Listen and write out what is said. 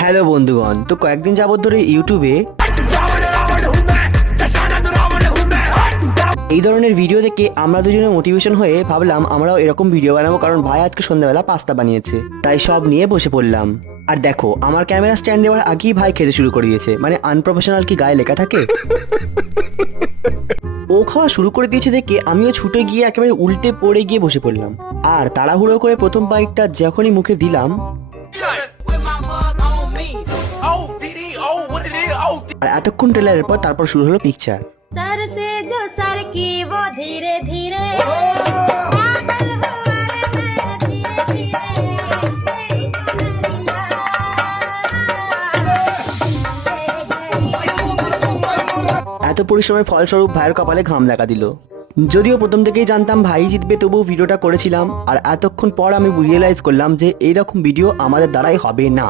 Hello বন্ধুগণ, তো কয়েকদিন যাবত ধরে ইউটিউবে এই ধরনের ভিডিও দেখে আমরা দুজনে মোটিভেশন হয়ে ভাবলাম আমরাও এরকম ভিডিও বানাবো, কারণ ভাই আজকে সন্ধ্যাবেলা পাস্তা বানিয়েছে, তাই সব নিয়ে বসে পড়লাম। আর দেখো, আমার ক্যামেরা স্ট্যান্ড দেওয়ার আগেই ভাই খেতে শুরু করে দিয়েছে। মানে আনপ্রফেশনাল কি গায়ে লেখা থাকে? ও খাওয়া শুরু করে দিয়েছে দেখে আমিও ছুটে গিয়ে একেবারে উল্টে পড়ে গিয়ে বসে পড়লাম। আর তাড়াহুড়ো করে প্রথম বাইকটা যখনই মুখে দিলাম, আর এতক্ষণ ট্রেলারের পর তারপর শুরু হলো পিকচার। सर से जो सर की वो धीरे धीरे এত পরিশ্রমের ফলস্বরূপ ভাইয়ের কপালে ঘাম দেখা দিল। যদিও প্রথম থেকেই জানতাম ভাই জিতবে, তবুও ভিডিওটা করেছিলাম। আর এতক্ষণ পর আমি রিয়েলাইজ করলাম যে এইরকম ভিডিও আমাদের দ্বারাই হবে না।